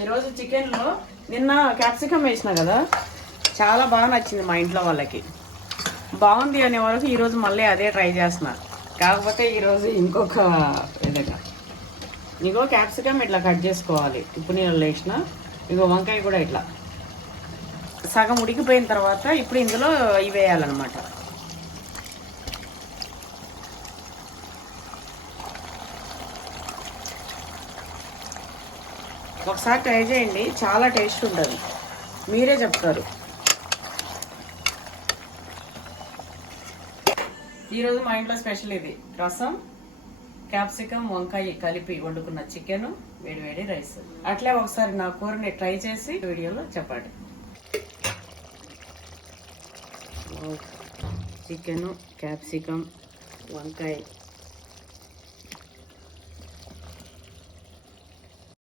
ఈరోజు చికెన్లో నిన్న క్యాప్సికమ్ వేసిన కదా, చాలా బాగా నచ్చింది మా ఇంట్లో వాళ్ళకి. బాగుంది అనే వరకు ఈరోజు మళ్ళీ అదే ట్రై చేస్తున్నా. కాకపోతే ఈరోజు ఇంకొక విధంగా ఇంకో క్యాప్సికమ్ ఇట్లా కట్ చేసుకోవాలి. ఉప్పు నీళ్ళు వేసిన ఇంకో వంకాయ కూడా ఇట్లా సగం ఉడికిపోయిన తర్వాత ఇప్పుడు ఇందులో ఇవి వేయాలన్నమాట. ఒకసారి ట్రై చేయండి, చాలా టేస్ట్ ఉంటుంది, మీరే చెప్తారు. ఈరోజు మా ఇంట్లో స్పెషల్ ఇది రసం, క్యాప్సికమ్, వంకాయ కలిపి వండుకున్న చికెన్, వేడివేడి రైస్. అట్లే ఒకసారి నా కూరని ట్రై చేసి వీడియోలో చెప్పండి. చికెన్, క్యాప్సికమ్, వంకాయ